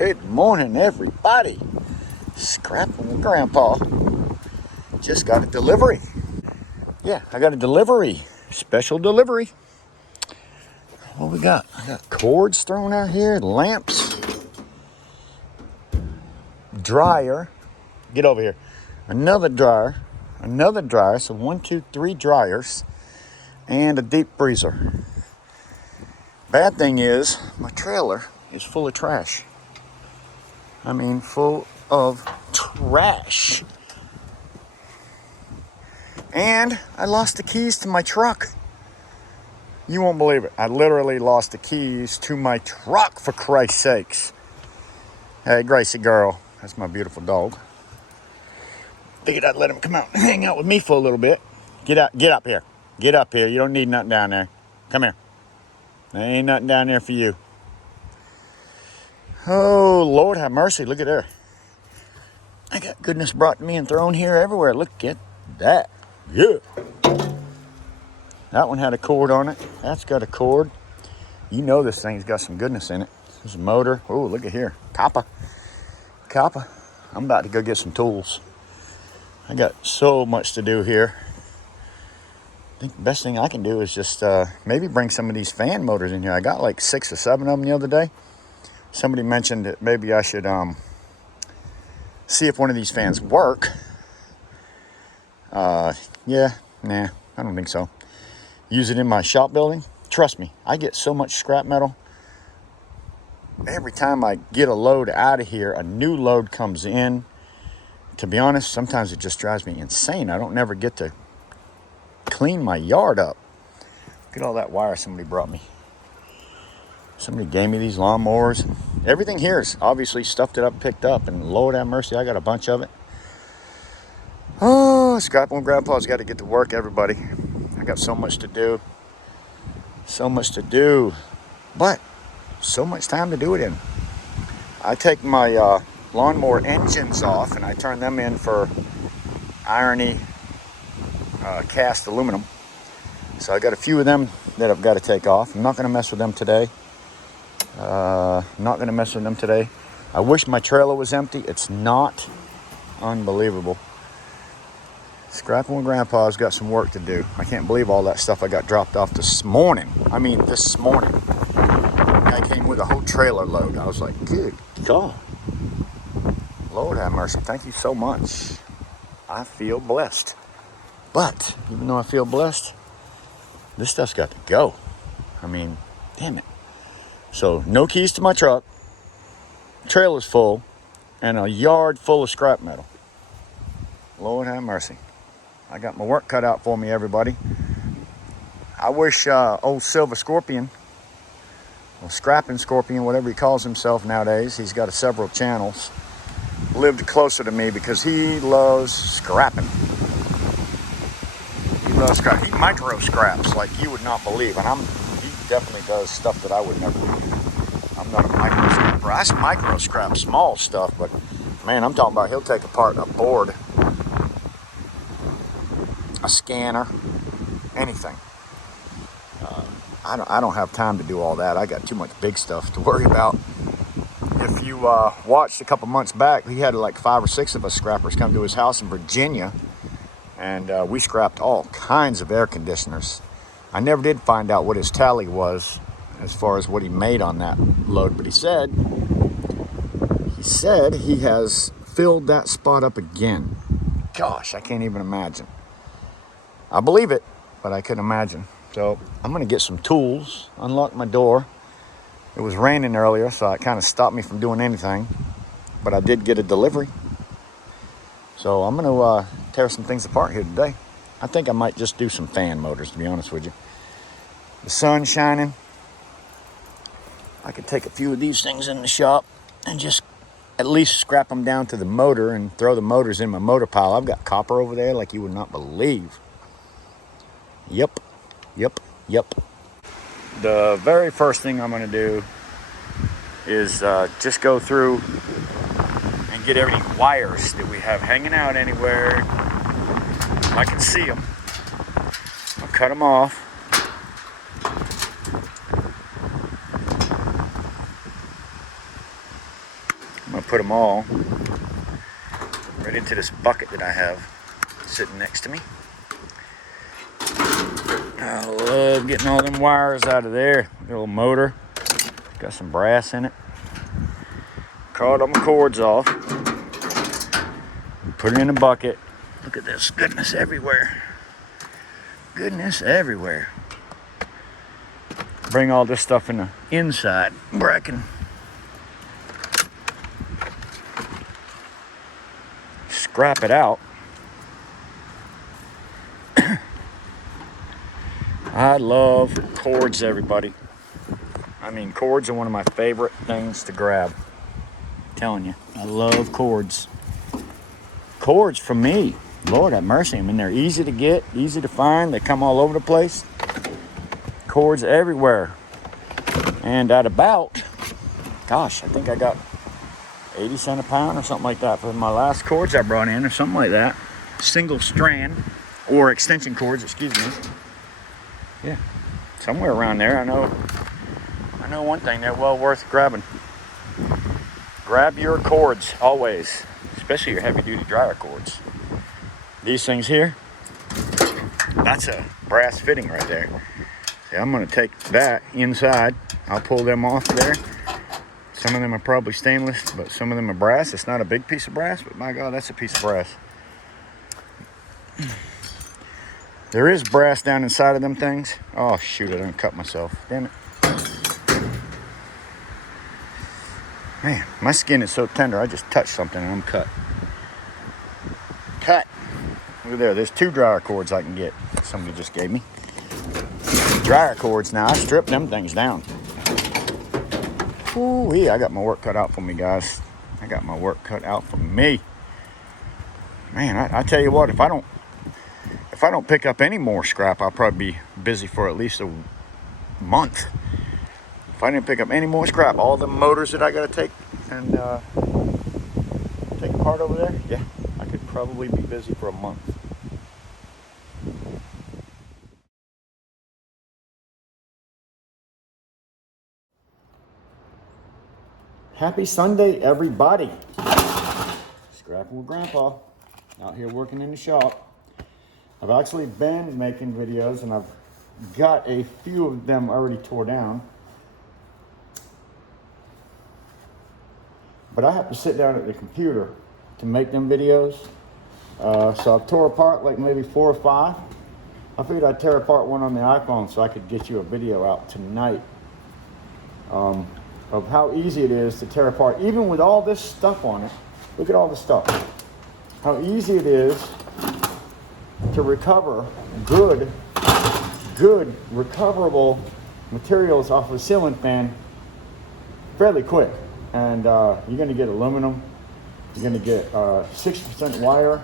Good morning, everybody. Scrapping with Grandpa. Just got a delivery. Yeah, I got a delivery. Special delivery. What we got? I got cords thrown out here, lamps, dryer. Get over here. Another dryer. So 1, 2, 3 dryers and a deep freezer. Bad thing is, my trailer is full of trash. I mean, full of trash. And I lost the keys to my truck. You won't believe it. I literally lost the keys to my truck, for Christ's sakes. Hey, Gracie girl. That's my beautiful dog. Figured I'd let him come out and hang out with me for a little bit. Get up here. Get up here. You don't need nothing down there. Come here. There ain't nothing down there for you. Oh, Lord have mercy. Look at her. I got goodness brought to me and thrown here everywhere. Look at that. Yeah. That one had a cord on it. That's got a cord. You know this thing's got some goodness in it. There's a motor. Oh, look at here. Copper. I'm about to go get some tools. I got so much to do here. I think the best thing I can do is just maybe bring some of these fan motors in here. I got like 6 or 7 of them the other day. Somebody mentioned that maybe I should see if one of these fans work. Yeah, nah, I don't think so. Use it in my shop building. Trust me, I get so much scrap metal. Every time I get a load out of here, a new load comes in. To be honest, sometimes it just drives me insane. I don't never get to clean my yard up. Look at all that wire somebody brought me. Somebody gave me these lawnmowers. Everything here is obviously stuff that I've picked up, and Lord have mercy, I got a bunch of it. Oh, Scrapping with Grandpa's got to get to work, everybody. I got so much to do. But so much time to do it in. I take my lawnmower engines off and I turn them in for irony cast aluminum. So I got a few of them that I've got to take off. I'm not going to mess with them today. I wish my trailer was empty. It's not. Unbelievable. Scrapping with Grandpa's got some work to do. I can't believe all that stuff I got dropped off this morning. This morning. I came with a whole trailer load. I was like, good God. Lord have mercy. Thank you so much. I feel blessed. But even though I feel blessed, this stuff's got to go. Damn it. So no keys to my truck, trailer's full, and a yard full of scrap metal. Lord have mercy. I got my work cut out for me, everybody. I wish old Silver Scorpion, or Scrapping Scorpion, whatever he calls himself nowadays, he's got several channels, lived closer to me because he loves scrapping. He micro scraps like you would not believe, and he definitely does stuff that I would never do. I'm not a micro scrapper. I micro scrap small stuff, but man, I'm talking about he'll take apart a board, a scanner, anything. I don't have time to do all that. I got too much big stuff to worry about. If you watched a couple months back, he had like 5 or 6 of us scrappers come to his house in Virginia, and we scrapped all kinds of air conditioners. I never did find out what his tally was as far as what he made on that load, but he said he has filled that spot up again. Gosh, I can't even imagine. I believe it, but I couldn't imagine. So I'm going to get some tools, unlock my door. It was raining earlier, so it kind of stopped me from doing anything, but I did get a delivery. So I'm going to tear some things apart here today. I think I might just do some fan motors, to be honest with you. The sun's shining. I could take a few of these things in the shop and just at least scrap them down to the motor and throw the motors in my motor pile. I've got copper over there like you would not believe. Yep. The very first thing I'm going to do is just go through and get every wires that we have hanging out anywhere. I can see them. I'll cut them off. I'm gonna put them all right into this bucket that I have sitting next to me. I love getting all them wires out of there. Little motor, got some brass in it. Cut all my cords off. Put it in a bucket. Look at this goodness everywhere. Goodness everywhere. Bring all this stuff in the inside where I can scrap it out. I love cords, everybody. I mean, cords are one of my favorite things to grab. I'm telling you, I love cords. Cords for me, Lord have mercy. I mean, they're easy to get, easy to find. They come all over the place. Cords everywhere. And at about, gosh, I think I got 80 cents a pound or something like that for my last cords I brought in or something like that. Single strand or extension cords, excuse me. Yeah, somewhere around there. I know one thing, they're well worth grabbing. Grab your cords always, especially your heavy duty dryer cords. These things here, that's a brass fitting right there. See, I'm gonna take that inside. I'll pull them off there. Some of them are probably stainless, but some of them are brass. It's not a big piece of brass, but my God, that's a piece of brass. There is brass down inside of them things. Oh shoot, I done cut myself. Damn it. Man, my skin is so tender, I just touched something and I'm cut. Cut. Look there, there's 2 dryer cords I can get. Somebody just gave me. Dryer cords now, I stripped them things down. Ooh-wee, I got my work cut out for me, guys. I got my work cut out for me. Man, I tell you what, if I don't pick up any more scrap, I'll probably be busy for at least a month. If I didn't pick up any more scrap, all the motors that I gotta take and take apart over there, yeah, I could probably be busy for a month. Happy Sunday, everybody. Scrapping with Grandpa, out here working in the shop. I've actually been making videos and I've got a few of them already tore down. But I have to sit down at the computer to make them videos. So I've tore apart like maybe 4 or 5. I figured I'd tear apart one on the iPhone so I could get you a video out tonight of how easy it is to tear apart, even with all this stuff on it. Look at all the stuff. How easy it is to recover good recoverable materials off of a ceiling fan fairly quick. And you're going to get aluminum. You're going to get 60% wire.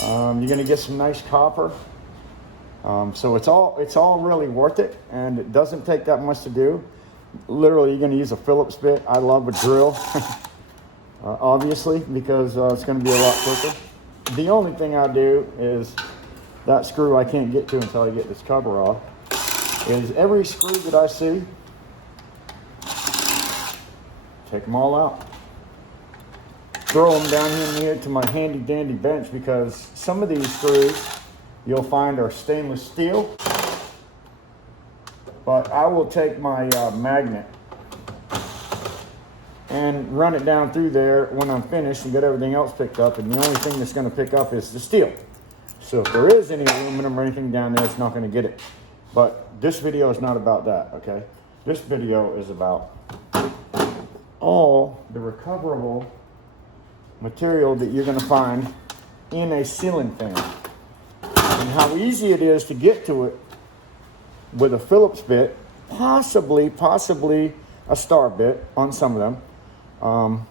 You're going to get some nice copper. So it's all really worth it, and it doesn't take that much to do. Literally, you're going to use a Phillips bit. I love a drill, obviously, because it's going to be a lot quicker. The only thing I do is that screw I can't get to until I get this cover off. Is every screw that I see, take them all out. Throw them down in here to my handy dandy bench, because some of these screws you'll find are stainless steel. But I will take my magnet and run it down through there when I'm finished and get everything else picked up. And the only thing that's going to pick up is the steel. So if there is any aluminum or anything down there, it's not going to get it. But this video is not about that, okay? This video is about all the recoverable material that you're going to find in a ceiling fan, and how easy it is to get to it with a Phillips bit, possibly a star bit on some of them,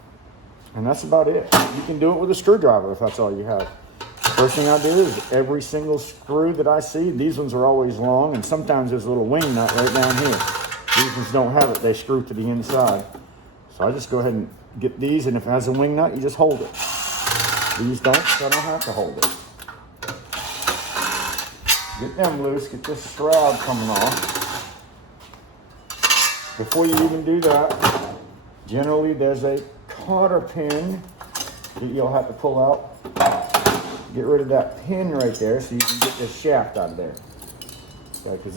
and that's about it. You can do it with a screwdriver if that's all you have. First thing I do is every single screw that I see, these ones are always long, and sometimes there's a little wing nut right down here. These ones don't have it, they screw to the inside. So I just go ahead and get these, and if it has a wing nut, you just hold it. These don't, so I don't have to hold it. Get them loose, get this shroud coming off. Before you even do that, generally there's a cotter pin that you'll have to pull out. Get rid of that pin right there so you can get this shaft out of there. Okay, because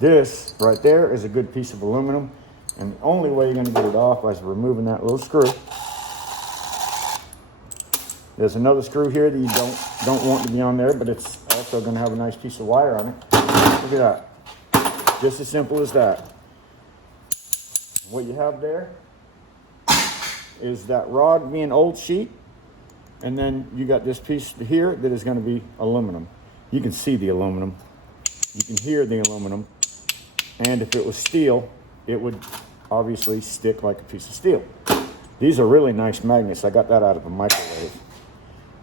this right there is a good piece of aluminum, and the only way you're going to get it off is removing that little screw. There's another screw here that you don't want to be on there, but it's also going to have a nice piece of wire on it. Look at that. Just as simple as that. What you have there is that rod being old sheet, and then you got this piece here that is going to be aluminum. You can see the aluminum. You can hear the aluminum. And if it was steel, it would obviously stick like a piece of steel. These are really nice magnets. I got that out of a microwave.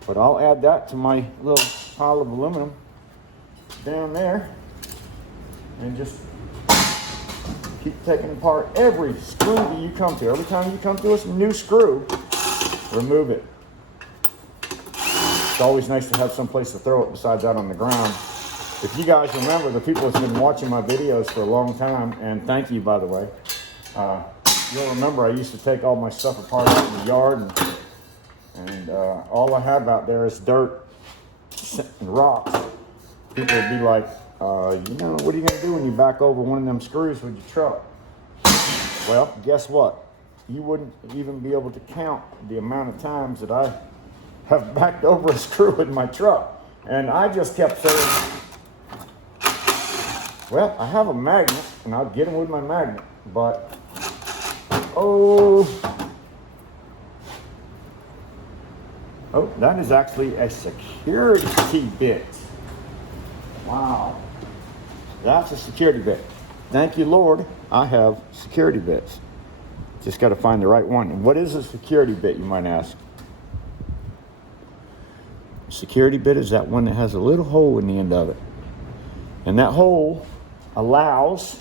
But I'll add that to my little pile of aluminum down there and just keep taking apart every screw that you come to. Every time you come to a new screw, remove it. It's always nice to have some place to throw it besides out on the ground. If you guys remember, the people that's been watching my videos for a long time, and thank you, by the way, you'll remember I used to take all my stuff apart out in the yard, and all I have out there is dirt and rocks. People would be like, you know, what are you going to do when you back over one of them screws with your truck? Well, guess what? You wouldn't even be able to count the amount of times that I have backed over a screw in my truck. And I just kept saying, well, I have a magnet, and I'll get them with my magnet, but, oh, that is actually a security bit. Wow. That's a security bit. Thank you, Lord, I have security bits. Just got to find the right one. And what is a security bit, you might ask? A security bit is that one that has a little hole in the end of it. And that hole allows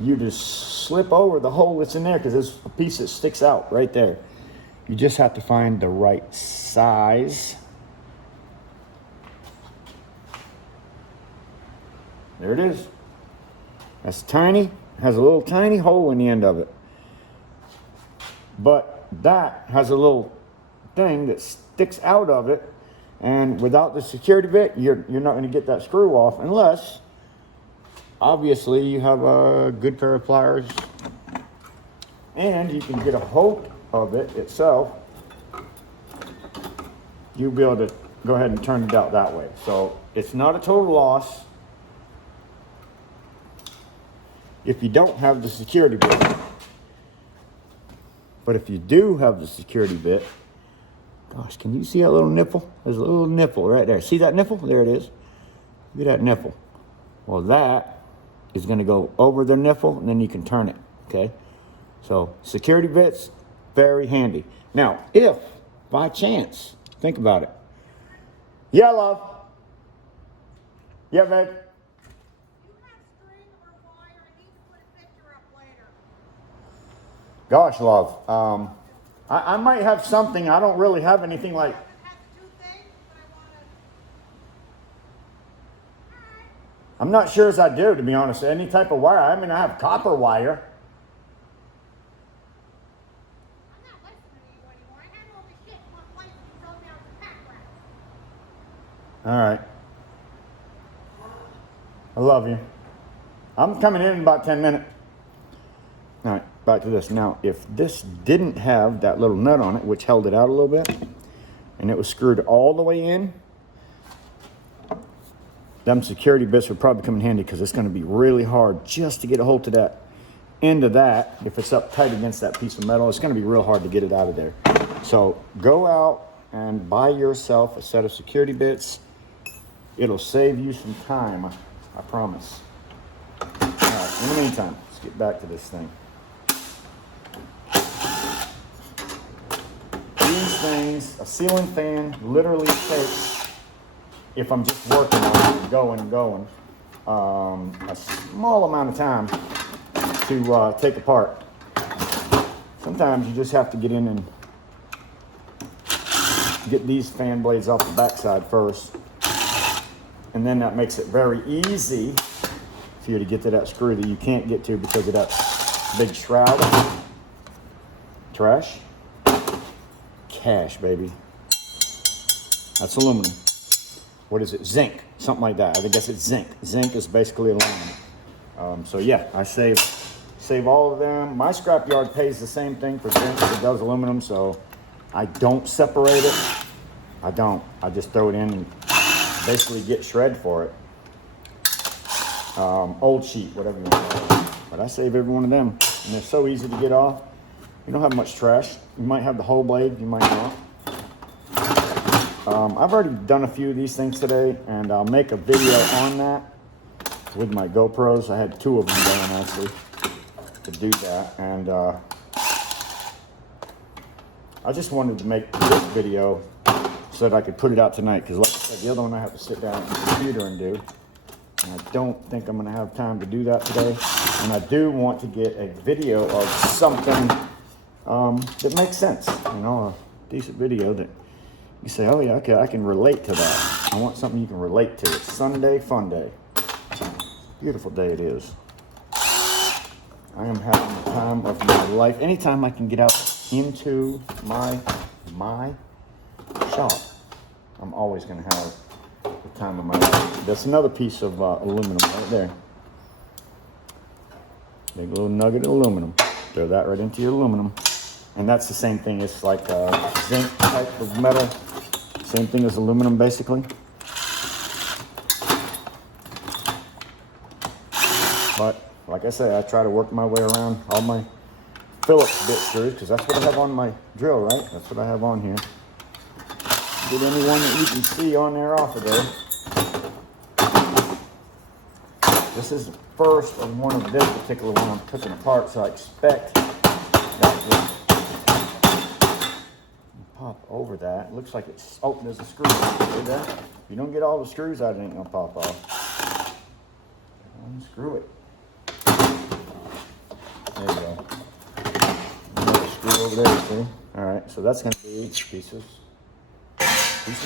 you to slip over the hole that's in there, because there's a piece that sticks out right there. You just have to find the right size. There it is. That's tiny, has a little tiny hole in the end of it. But that has a little thing that sticks out of it, and without the security bit, you're not going to get that screw off unless, obviously, you have a good pair of pliers, and you can get a hold of it itself. You'll be able to go ahead and turn it out that way. So it's not a total loss if you don't have the security bit. But if you do have the security bit, gosh, can you see that little nipple? There's a little nipple right there. See that nipple? There it is. Look at that nipple. Well, that is going to go over the nipple, and then you can turn it, okay? So security bits, very handy. Now, if by chance, think about it. Yeah, love. Yeah, babe. Gosh, love, I might have something. I don't really have anything like... I'm not sure as I do, to be honest. Any type of wire. I mean, I have copper wire. I'm not listening to you anymore. I have all this shit in one place and you told me I was a pack rat. All right. I love you. I'm coming in about 10 minutes. All right. Back to this. Now, if this didn't have that little nut on it, which held it out a little bit, and it was screwed all the way in, them security bits would probably come in handy, because it's going to be really hard just to get a hold to that end of that. If it's up tight against that piece of metal, it's going to be real hard to get it out of there. So go out and buy yourself a set of security bits. It'll save you some time, I promise. All right, in the meantime, let's get back to this thing. These things, a ceiling fan literally takes, if I'm just working on it, going and going, a small amount of time to take apart. Sometimes you just have to get in and get these fan blades off the backside first, and then that makes it very easy for you to get to that screw that you can't get to because of that big shroud. Trash. Cash, baby. That's aluminum. What is it? Zinc. Something like that. I guess it's zinc. Zinc is basically aluminum. So yeah, I save all of them. My scrapyard pays the same thing for zinc as it does aluminum, so I don't separate it. I don't. I just throw it in and basically get shred for it. Old sheet, whatever you want to call it. But I save every one of them, and they're so easy to get off. You don't have much trash. You might have the whole blade, you might not. I've already done a few of these things today, and I'll make a video on that with my GoPros. I had 2 of them going actually to do that, and I just wanted to make this video so that I could put it out tonight, because like I said, the other one I have to sit down at the computer and do, and I don't think I'm going to have time to do that today. And I do want to get a video of something that makes sense, you know, a decent video that you say, oh yeah, okay, I can relate to that. I want something you can relate to. It's Sunday fun day. Beautiful day it is. I am having the time of my life. Anytime I can get out into my shop, I'm always going to have the time of my life. That's another piece of aluminum right there. Big little nugget of aluminum. Throw that right into your aluminum. And that's the same thing. It's like a zinc type of metal. Same thing as aluminum, basically. But like I say, I try to work my way around all my Phillips bit screws, because that's what I have on my drill, right? That's what I have on here. Get any one that you can see on there off of there. This is the first of one of this particular one I'm picking apart, so I expect that will pop over that. It looks like it's, oh, there's a screw. See that? If you don't get all the screws out, it ain't gonna pop off. Unscrew it. There you go. Another screw over there, see? All right, so that's gonna be piece of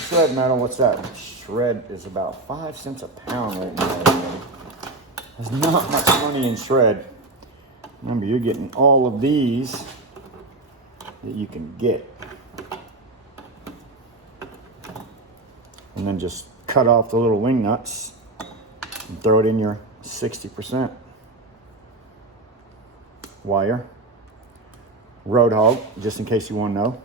shred metal. What's that? Shred is about 5 cents a pound right now. There's not much money in shred. Remember, you're getting all of these that you can get. And then just cut off the little wing nuts and throw it in your 60% wire. Roadhog, just in case you want to know.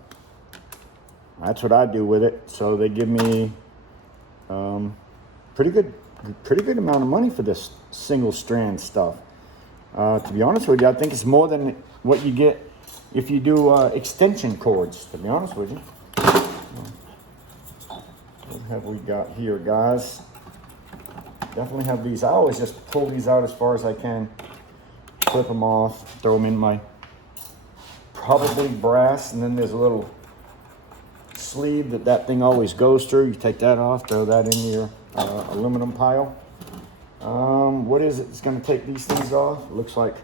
That's what I do with it. So they give me pretty good amount of money for this single strand stuff. To be honest with you, I think it's more than what you get if you do extension cords, to be honest with you. What have we got here, guys? Definitely have these. I always just pull these out as far as I can, clip them off, throw them in my probably brass, and then there's a little sleeve that thing always goes through. You take that off, throw that in your aluminum pile. What is it that's going to take these things off? It looks like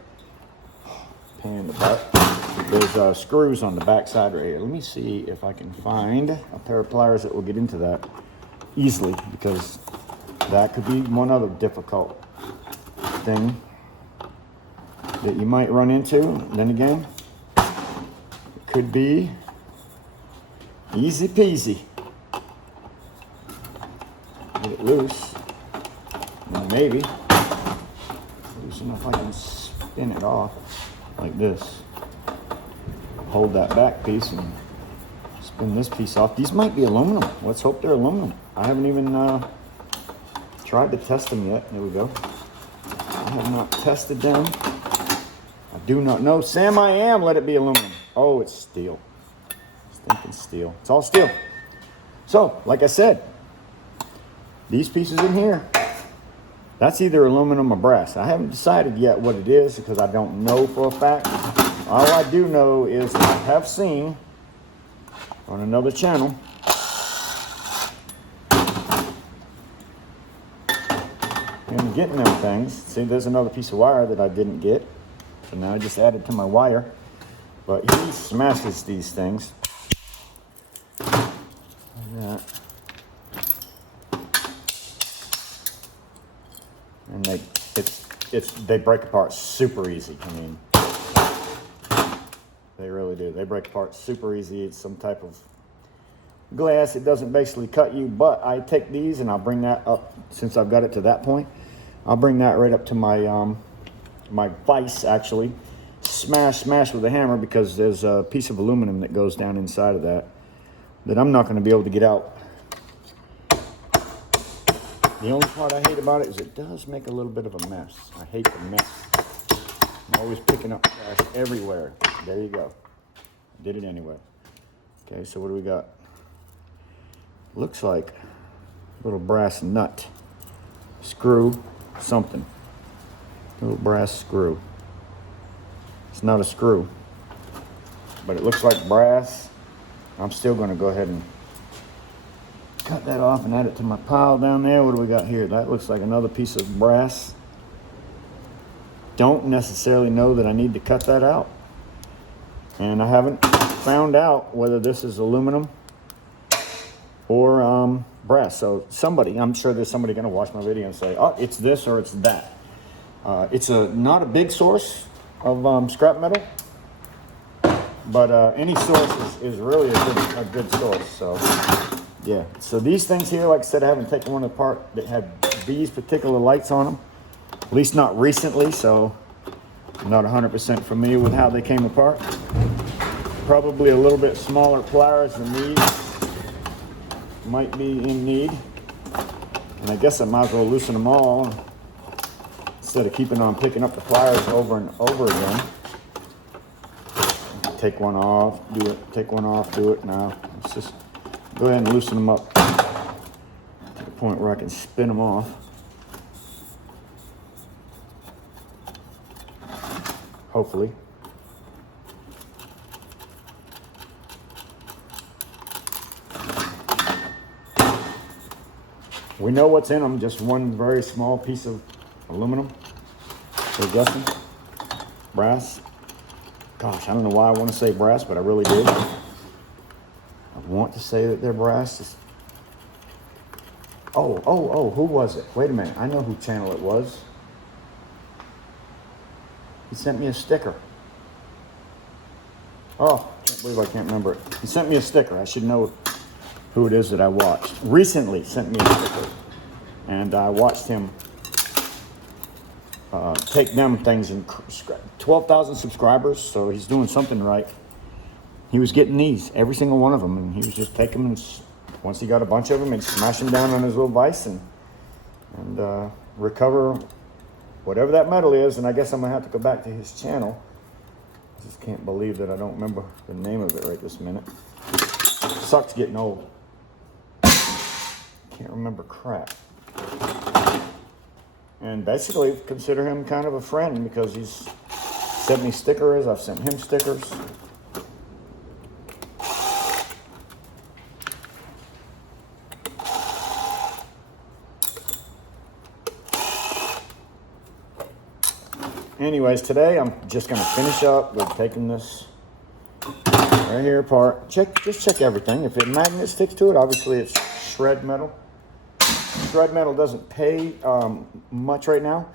pain in the butt. There's screws on the back side right here. Let me see if I can find a pair of pliers that will get into that easily, because that could be one other difficult thing that you might run into. Then again, it could be easy peasy. Get it loose. Maybe. Loose enough I can spin it off like this. Hold that back piece and spin this piece off. These might be aluminum. Let's hope they're aluminum. I haven't even tried to test them yet. There we go. I have not tested them. I do not know. Sam, I am. Let it be aluminum. Oh, it's steel. Stinking steel. It's all steel. So, like I said, these pieces in here, that's either aluminum or brass. I haven't decided yet what it is because I don't know for a fact. All I do know is that I have seen on another channel him getting them things. See, there's another piece of wire that I didn't get. So now I just added to my wire. But he smashes these things. Like that. And it's they break apart super easy. I mean, they really do. They break apart super easy. It's some type of glass. It doesn't basically cut you, but I take these and I'll bring that up, since I've got it to that point. I'll bring that right up to my my vise, actually. Smash with a hammer, because there's a piece of aluminum that goes down inside of that I'm not going to be able to get out. The only part I hate about it is it does make a little bit of a mess. I hate the mess. I'm always picking up trash everywhere. There you go. Did it anyway. Okay, so what do we got? Looks like a little brass nut. Screw, something. Little brass screw. It's not a screw, but it looks like brass. I'm still going to go ahead and cut that off and add it to my pile down there. What do we got here? That looks like another piece of brass. Don't necessarily know that I need to cut that out. And I haven't found out whether this is aluminum or brass. So I'm sure there's somebody going to watch my video and say, oh, it's this or it's that. It's not a big source of scrap metal, but any source is really a good source. So yeah, so these things here, like I said, I haven't taken one apart that had these particular lights on them, at least not recently, so I'm not 100% familiar with how they came apart. Probably a little bit smaller pliers than these might be in need, and I guess I might as well loosen them all instead of keeping on picking up the pliers over and over again. Take one off, do it, take one off, do it. Now let's just go ahead and loosen them up to the point where I can spin them off. Hopefully. We know what's in them, just one very small piece of aluminum. We're guessing. Brass. Gosh, I don't know why I want to say brass, but I really do. I want to say that they're brass. Oh, who was it? Wait a minute. I know who channel it was. He sent me a sticker. Oh, I can't believe I can't remember it. He sent me a sticker. I should know who it is that I watched. Recently sent me a sticker. And I watched him take them things and 12,000 subscribers, so he's doing something right. He was getting these, every single one of them, and he was just taking them, and once he got a bunch of them, he'd smash them down on his little vise and recover whatever that metal is. And I guess I'm gonna have to go back to his channel. I just can't believe that I don't remember the name of it right this minute. Sucks getting old. Can't remember crap. And basically consider him kind of a friend, because he's sent me stickers, I've sent him stickers. Anyways, today I'm just going to finish up with taking this right here apart. Just check everything. If it magnet sticks to it, obviously it's shred metal. Shred metal doesn't pay much right now.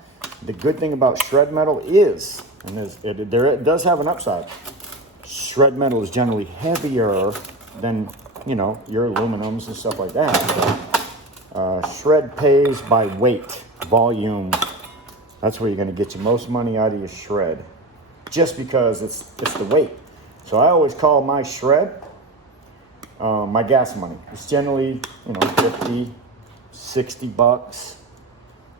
The good thing about shred metal is, and it does have an upside, shred metal is generally heavier than, you know, your aluminums and stuff like that. Shred pays by weight, volume. That's where you're going to get your most money out of your shred, just because it's the weight. So I always call my shred my gas money. It's generally, you know, 50, 60 bucks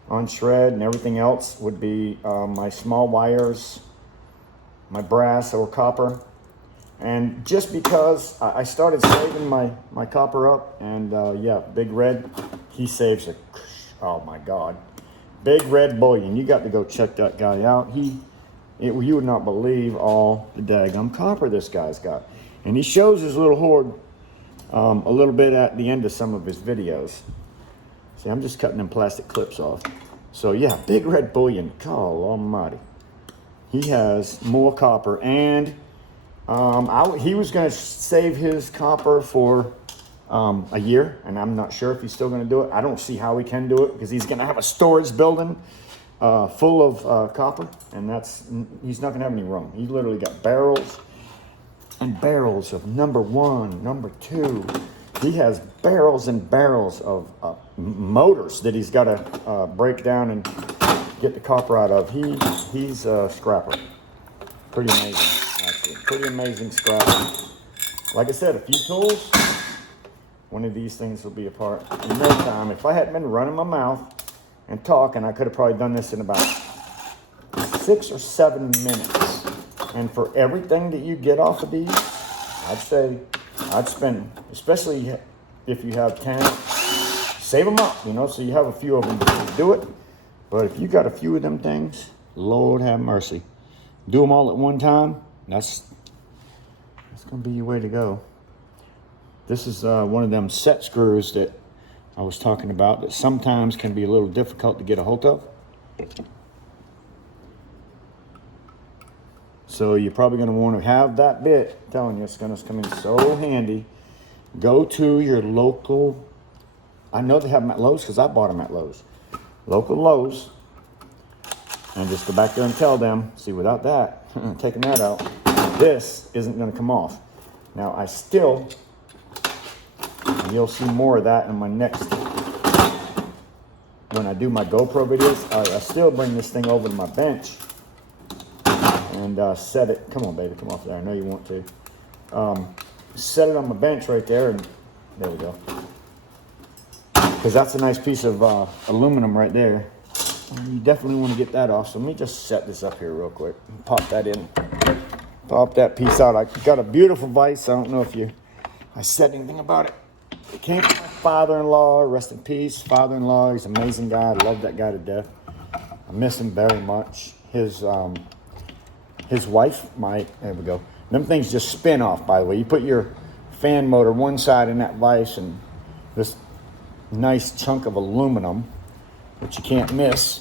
on shred, and everything else would be my small wires, my brass or copper. And just because I started saving my copper up, and yeah, Big Red, he saves it. Oh my God. Big Red Bullion. You got to go check that guy out. You would not believe all the daggum copper this guy's got. And he shows his little hoard a little bit at the end of some of his videos. See, I'm just cutting them plastic clips off. So yeah, Big Red Bullion. God almighty. He has more copper, and he was going to save his copper for a year, and I'm not sure if he's still going to do it. I don't see how he can do it, because he's going to have a storage building full of copper, and he's not gonna have any room. He's literally got barrels and barrels of number 1, number 2. He has barrels and barrels of motors that he's got to break down and get the copper out of. He's a scrapper. Pretty amazing, actually. Pretty amazing scrapper. Like I said, a few tools, one of these things will be apart in no time. If I hadn't been running my mouth and talking, I could have probably done this in about 6 or 7 minutes. And for everything that you get off of these, I'd say I'd spend, especially if you have 10, save them up, so you have a few of them to do it. But if you got a few of them things, Lord have mercy. Do them all at one time, that's going to be your way to go. This is one of them set screws that I was talking about that sometimes can be a little difficult to get a hold of. So you're probably going to want to have that bit. I'm telling you, it's going to come in so handy. Go to your local, I know they have them at Lowe's because I bought them at Lowe's. Local Lowe's. And just go back there and tell them, see, without that, taking that out, this isn't going to come off. Now, you'll see more of that in my next, when I do my GoPro videos, I still bring this thing over to my bench and set it, come on baby, come off there, I know you want to. Set it on my bench right there, and there we go. Because that's a nice piece of aluminum right there. You definitely want to get that off. So let me just set this up here real quick. Pop that in. Pop that piece out. I got a beautiful vise. I don't know if I said anything about it. It came from my father-in-law. Rest in peace, father-in-law. He's an amazing guy. I love that guy to death. I miss him very much. His wife, there we go. Them things just spin off, by the way. You put your fan motor one side in that vise, and this nice chunk of aluminum, which you can't miss,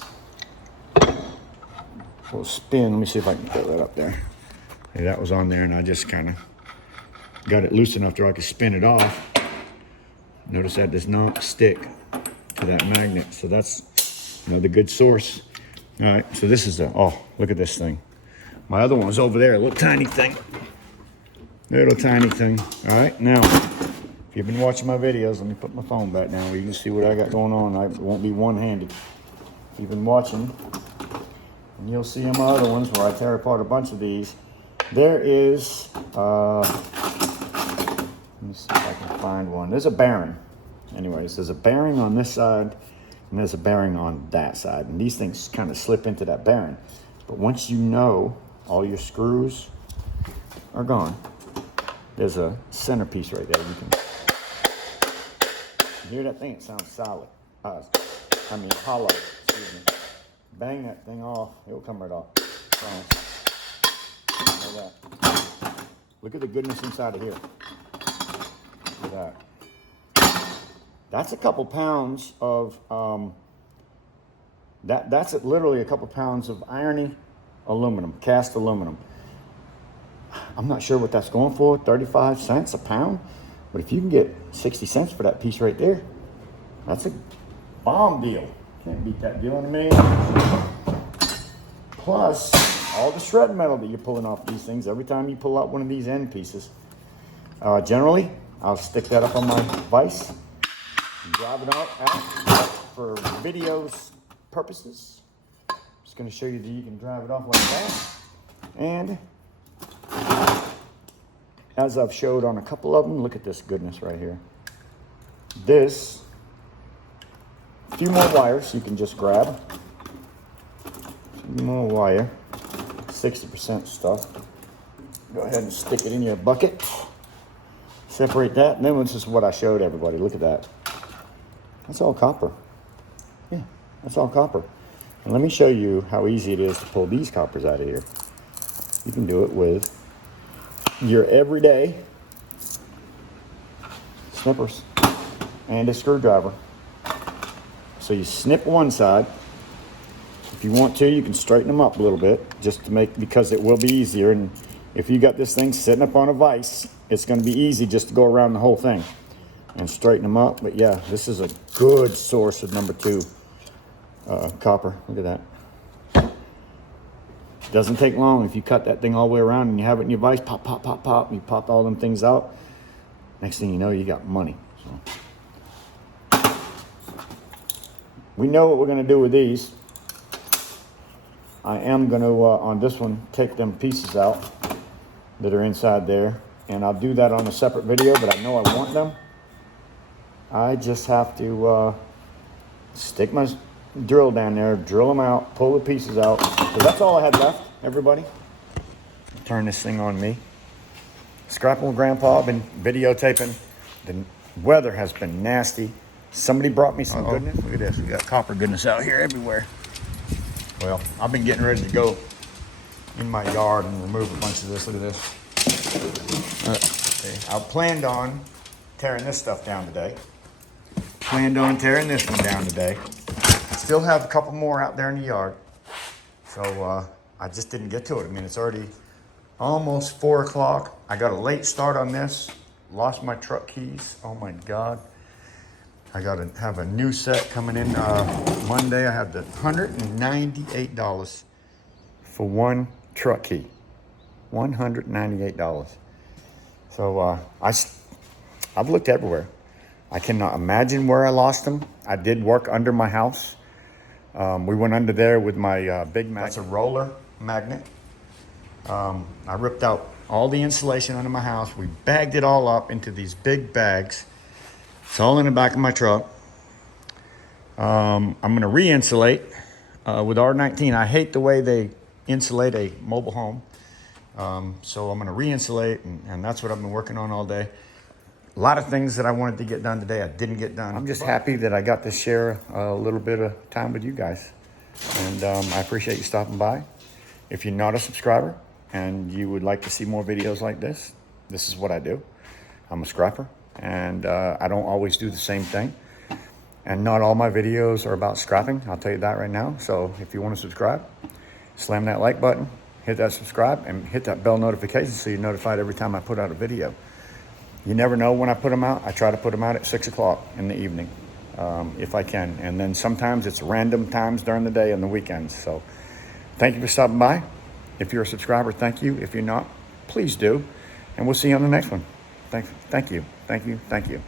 will spin. Let me see if I can get that up there. Hey, that was on there, and I just kind of got it loose enough to where I could spin it off. Notice that does not stick to that magnet, so that's another good source. All right, so this is look at this thing. My other one was over there, a little tiny thing. Little tiny thing. All right, now, if you've been watching my videos, let me put my phone back down where you can see what I got going on. It won't be one-handed. If you've been watching, and you'll see in my other ones where I tear apart a bunch of these. There is, let me see if I can find one. There's a bearing. Anyways, there's a bearing on this side, and there's a bearing on that side. And these things kind of slip into that bearing. But once you know all your screws are gone, there's a centerpiece right there. You can hear that thing? It sounds solid. Hollow. Excuse me. Bang that thing off, it'll come right off. Like that. Look at the goodness inside of here. Look at that. That's a couple pounds of that's literally a couple pounds of irony aluminum, cast aluminum. I'm not sure what that's going for, 35 cents a pound. But if you can get 60 cents for that piece right there, that's a bomb deal. Can't beat that deal in a million. Plus, all the shred metal that you're pulling off these things, every time you pull out one of these end pieces, generally, I'll stick that up on my vise, drive it out for videos purposes. Just going to show you that you can drive it off like that. And as I've showed on a couple of them, look at this goodness right here. This, a few more wires you can just grab. A few more wire, 60% stuff. Go ahead and stick it in your bucket. Separate that, and then this is what I showed everybody. Look at that. That's all copper. Yeah, that's all copper. And let me show you how easy it is to pull these coppers out of here. You can do it with your everyday snippers and a screwdriver. So you snip one side. If you want to, you can straighten them up a little bit just to because it will be easier. And if you got this thing sitting up on a vise, it's going to be easy just to go around the whole thing and straighten them up. But yeah, this is a good source of number 2 copper. Look at that. Doesn't take long. If you cut that thing all the way around and you have it in your vise, pop, pop, pop, pop, and you pop all them things out, next thing you know, you got money. So we know what we're gonna do with these. I am gonna, on this one, take them pieces out that are inside there, and I'll do that on a separate video, but I know I want them. I just have to stick my drill down there, drill them out, pull the pieces out. So that's all I had left, everybody. Turn this thing on me. Scrapping with Grandpa, I've been videotaping. The weather has been nasty. Somebody brought me some goodness. Look at this, we got copper goodness out here everywhere. Well, I've been getting ready to go in my yard and remove a bunch of this. Look at this. Okay. I planned on tearing this stuff down today. Planned on tearing this one down today. Still have a couple more out there in the yard. So I just didn't get to it. I mean, it's already almost 4 o'clock. I got a late start on this. Lost my truck keys. Oh my God. I got to have a new set coming in Monday. I have the $198 for one truck key. $198. So I've looked everywhere. I cannot imagine where I lost them. I did work under my house. We went under there with my big magnet. That's a roller magnet. I ripped out all the insulation under my house. We bagged it all up into these big bags. It's all in the back of my truck. I'm gonna re-insulate with R19. I hate the way they insulate a mobile home. So I'm gonna re-insulate, and that's what I've been working on all day. A lot of things that I wanted to get done today, I didn't get done. I'm just happy that I got to share a little bit of time with you guys. And I appreciate you stopping by. If you're not a subscriber and you would like to see more videos like this, this is what I do. I'm a scrapper, and I don't always do the same thing. And not all my videos are about scrapping, I'll tell you that right now. So if you want to subscribe, slam that like button, hit that subscribe, and hit that bell notification so you're notified every time I put out a video. You never know when I put them out. I try to put them out at 6 o'clock in the evening, if I can. And then sometimes it's random times during the day and the weekends. So thank you for stopping by. If you're a subscriber, thank you. If you're not, please do. And we'll see you on the next one. Thank you. Thank you. Thank you.